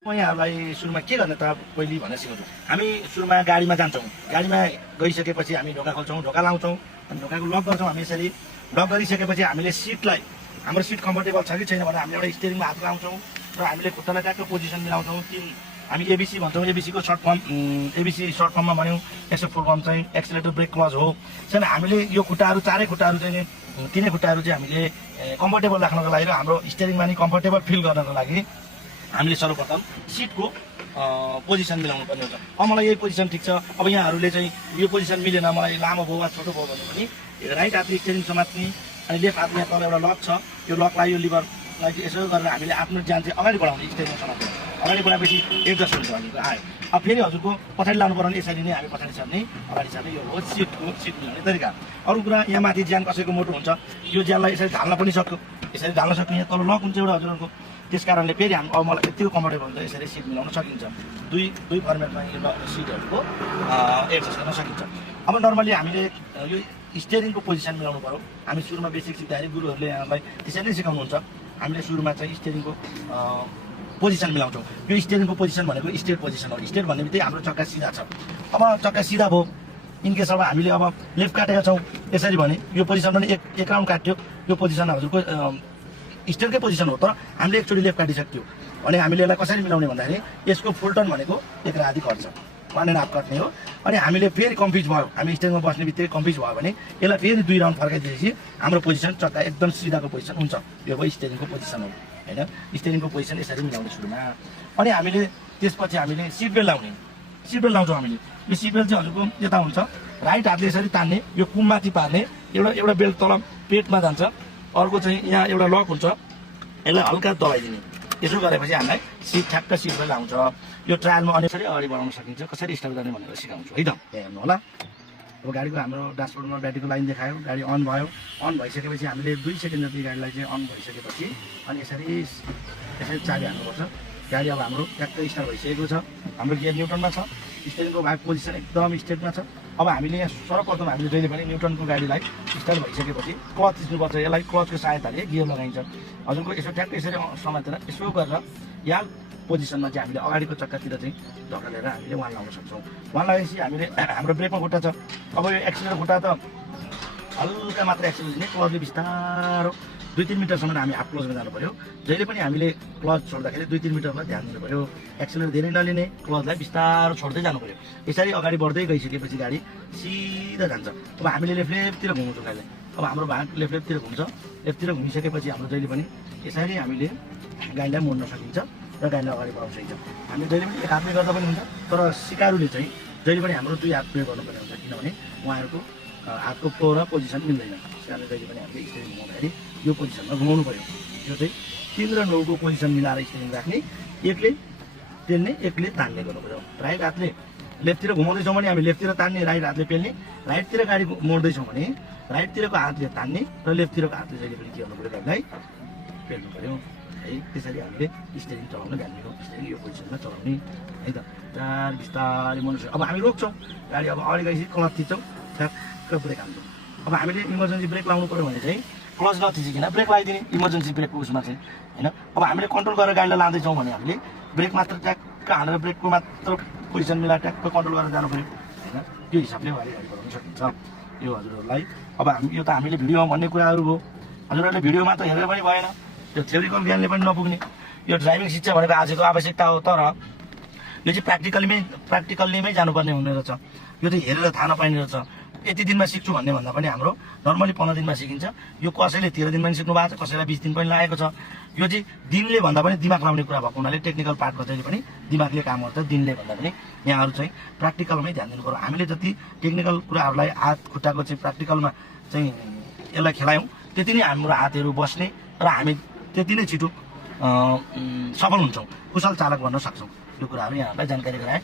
म यहाँहरूलाई सुरुमा के गर्ने त पहिले भनेर सिकाउँछु। हामी सुरुमा गाडीमा जान्छौँ। गाडीमा गइसकेपछि हामी ढोका खोल्छौँ, ढोका लाउँछौँ, अनि ढोकाको लक गर्छौँ। हामी यसरी लक गरिसकेपछि हामीले सिटलाई, हाम्रो सिट कम्फर्टेबल छ कि छैन भनेर हामीले एउटा स्टियरिङमा हात लाउँछौँ र हामीले खुट्टालाई ट्याक्क पोजिसन मिलाउँछौँ। हामी एबिसी भन्छौँ। एबिसीको सर्ट फर्म, एबिसी सर्ट फर्ममा भन्यौँ। यसो फुल फर्म चाहिँ एक्सिलेटर ब्रेक क्लच हो। चाहिँ हामीले यो खुट्टाहरू, चारै खुट्टाहरू चाहिँ तिनै खुट्टाहरू चाहिँ हामीले कम्फर्टेबल राख्नको लागि र हाम्रो स्टियरिङमा नि कम्फर्टेबल फिल गर्नको लागि हामीले सर्वप्रथम सिटको पोजिसन मिलाउनु पर्ने हुन्छ। अब मलाई यही पोजिसन ठिक छ, अब यहाँहरूले चाहिँ यो पोजिसन मिलेन, मलाई लामो भयो वा छोटो भयो भने पनि राइट हातले स्टियरिङ समात्ने, अनि लेफ्ट हातमा यहाँ तल एउटा लक छ, यो लकलाई, यो लिभरलाई चाहिँ यसो गरेर हामीले आफ्नो ज्यान चाहिँ अगाडि बढाउने, स्टियरिङ समात्ने। अगाडि बढाएपछि एडजस्ट हुन्छ हजुरको आयो। अब फेरि हजुरको पछाडि लानु पर्ने, यसरी नै हामी पछाडि सर्ने, अगाडि सर्ने, यो हो सिट मिलाउने तरिका। अरू कुरा यहाँ माथि ज्यान कसैको मोटो हुन्छ, यो ज्यानलाई यसरी ढाल्न पनि सक्यो, यसरी ढाल्न सक्ने। यहाँ तल लक हुन्छ एउटा हजुरहरूको, त्यस कारणले फेरि हामी अब मलाई यतिको कम्फर्टेबल हुन्छ, यसरी सिट मिलाउन सकिन्छ। दुई फर्मेटमा यो सिटहरूको एडजस्ट गर्न सकिन्छ। अब नर्मली हामीले यो स्टियरिङको पोजिसन मिलाउनु पऱ्यो। हामी सुरुमा बेसिक सिक्दाखेरि गुरुहरूले यहाँलाई त्यसरी नै सिकाउनुहुन्छ। हामीले सुरुमा चाहिँ स्टियरिङको पोजिसन मिलाउँछौँ। यो स्टियरिङको पोजिसन भनेको स्टेट पोजिसन हो। स्टेट भन्ने बित्तिकै हाम्रो चक्का सिधा छ। अब चक्का सिधा भयो, इनकेस अब हामीले अब लेफ्ट काटेका छौँ यसरी भने यो पोजिसन पनि एक राउन्ड काट्यो, यो पोजिसन हजुरको स्टेटकै पोजिसन हो, तर हामीले एकचोटि लेफ्ट काटिसक्यो भने हामीले यसलाई कसरी मिलाउने भन्दाखेरि यसको फुल टर्न भनेको 1.5 कट छ, 1.5 कट्ने हो। अनि हामीले फेरि कन्फ्युज भयो, हामी स्टियरिङमा बस्ने बित्तिकै कन्फ्युज भयो भने यसलाई फेरि 2 राउन्ड फर्काइदिएपछि हाम्रो पोजिसन चक्का एकदम सिधाको पोजिसन हुन्छ। यो भयो स्टियरिङको पोजिसन हो होइन। स्टियरिङको पोजिसन यसरी मिलाउने सुरुमा। अनि हामीले त्यसपछि हामीले सिट बेल्ट लाउने, सिट बेल्ट लाउँछौँ हामीले। यो सिट बेल्ट चाहिँ हजुरको यता हुन्छ, राइट हातले यसरी तान्ने, यो कुममाथि पार्ने, एउटा बेल्ट तल पेटमा जान्छ, अर्को चाहिँ यहाँ एउटा लक हुन्छ, यसलाई हल्का दबाइदिने। यसो गरेपछि हामीलाई सिट ठ्याक्क सिट बेल्ट आउँछ। यो ट्रायलमा अनिसरी अगाडि बढाउन सकिन्छ, कसरी स्टार्ट गर्ने भनेर सिकाउँछु है त। हेर्नु होला, अब गाडीको हाम्रो डासबोर्डमा ब्याट्रीको लाइन देखायो, गाडी अन भयो। अन भइसकेपछि हामीले 2 सेकेन्ड जति गाडीलाई चाहिँ अन भइसकेपछि अनि यसरी चाबी हाल्नुपर्छ। गाडी अब हाम्रो ट्याक्क स्टार्ट भइसकेको छ, हाम्रो गियर न्युट्रनमा छ, स्टियरिङको भाग पोजिसन एकदम स्ट्रेटमा छ। अब हामीले यहाँ सर्वप्रथम हामीले जहिले पनि न्युट्रनको गाडीलाई स्टार्ट भइसकेपछि क्लच थिच्नुपर्छ। यसलाई क्लचको सहायताले गियर लगाइन्छ। हजुरको यसो ट्याक्क यसरी समातेर यसो गरेर यहाँ पोजिसनमा चाहिँ हामीले अगाडिको चक्कातिर चाहिँ ढकलेर हामीले वान लाउन सक्छौँ। वान लगाएपछि हामीले हाम्रो ब्रेकमा खुट्टा छ। अब यो एक्सिलेटर खुट्टा त हल्का मात्र एक्सिलेटर दिने, क्लचले बिस्तारो 2-3 मिटरसम्म हामी हाफ क्लोजमा जानु पऱ्यो। जहिले पनि हामीले क्लच छोड्दाखेरि 2-3 मिटरमा ध्यान दिनु पऱ्यो। एक्सिलेटर धेरै नलिने, क्लचलाई बिस्तारो छोड्दै जानु पऱ्यो। यसरी अगाडि बढ्दै गइसकेपछि गाडी सिधा जान्छ। अब हामीले लेफ्टतिर घुमाउँछौँ गाडीलाई। अब हाम्रो भाग लेफ्टतिर घुम्छ। लेफ्टतिर घुमिसकेपछि हाम्रो जहिले पनि यसरी हामीले गाडीलाई मोड्न सकिन्छ र गाडीलाई अगाडि बढाउन सकिन्छ। हामी जहिले पनि एक हातले गर्दा पनि हुन्छ, तर सिकारुले चाहिँ जहिले पनि हाम्रो 2 हात प्रयोग गर्नुपर्ने हुन्छ, किनभने उहाँहरूको हातको फ्लो र पोजिसन मिल्दैन। त्यसकारणले जहिले पनि हामीले स्टियरिङ घुमाउँदाखेरि यो पोजिसनमा घुमाउनु पऱ्यो। यो चाहिँ 3 र 9 को पोजिसन मिलाएर स्टियरिङ राख्ने, एकले पेल्ने, एकले तान्ने गर्नु पऱ्यो। राइट हातले लेफ्टतिर घुमाउँदैछौँ भने हामी लेफ्टतिर तान्ने, राइट हातले पेल्ने। राइटतिर गाडी मोड्दैछौँ भने राइटतिरको हातले तान्ने र लेफ्टतिरको हातले जहिले पनि के गर्नु पऱ्यो, गाडीलाई पेल्नु पऱ्यो है। त्यसरी हामीले स्टियरिङ चलाउन गाडीको स्टियरिङ यो पोजिसनमा चलाउने है त। बिस्तारै बिस्तारै मोड्नु। अब हामी रोक्छौँ गाडी, अब अगाडि गएपछि क्लच थिच्छौँ, ठ्याक्क ब्रेक हाल्छौँ। अब हामीले इमर्जेन्सी ब्रेक लाउनु पऱ्यो भने चाहिँ क्लच नथिचिकन ब्रेक लगाइदिने, इमर्जेन्सी ब्रेकको उसमा चाहिँ होइन। अब हामीले कन्ट्रोल गरेर गाडीलाई लाँदैछौँ भने हामीले ब्रेक मात्र ट्याक्क हालेर ब्रेकको मात्र पोजिसन मिलाएर ट्याक्क कन्ट्रोल गरेर जानु पऱ्यो होइन। यो हिसाबले गाडी बढाउन सकिन्छ यो हजुरहरूलाई। अब यो त हामीले भिडियोमा भन्ने कुराहरू भयो, हजुरहरूले भिडियो मात्र हेरेर पनि भएन, यो थ्योरिकल ज्ञानले पनि नपुग्ने। यो ड्राइभिङ शिक्षा भनेको आजको आवश्यकता हो, तर यो चाहिँ प्र्याक्टिकल्लीमै जानुपर्ने हुने रहेछ। यो चाहिँ हेरेर थाहा नपाइने रहेछ। यति दिनमा सिक्छु भन्ने भन्दा पनि हाम्रो नर्मली 15 दिनमा सिकिन्छ। यो कसैले 13 दिनमा पनि सिक्नु भएको छ, कसैलाई 20 दिन पनि लागेको छ। यो चाहिँ दिनले भन्दा पनि दिमाग लाउने कुरा भएको हुनाले टेक्निकल पार्टको चाहिँ पनि दिमागले काम गर्छ। दिनले भन्दा पनि यहाँहरू चाहिँ प्र्याक्टिकलमै ध्यान दिनु पर्यो। हामीले जति टेक्निकल कुराहरूलाई हात खुट्टाको चाहिँ प्र्याक्टिकलमा चाहिँ यसलाई खेलायौँ, त्यति नै हाम्रो हातहरू बस्ने र हामी त्यति नै छिटो सफल हुन्छौँ, कुशल चालक बन्न सक्छौँ। यो कुराहरू यहाँहरूलाई जानकारी गराएँ।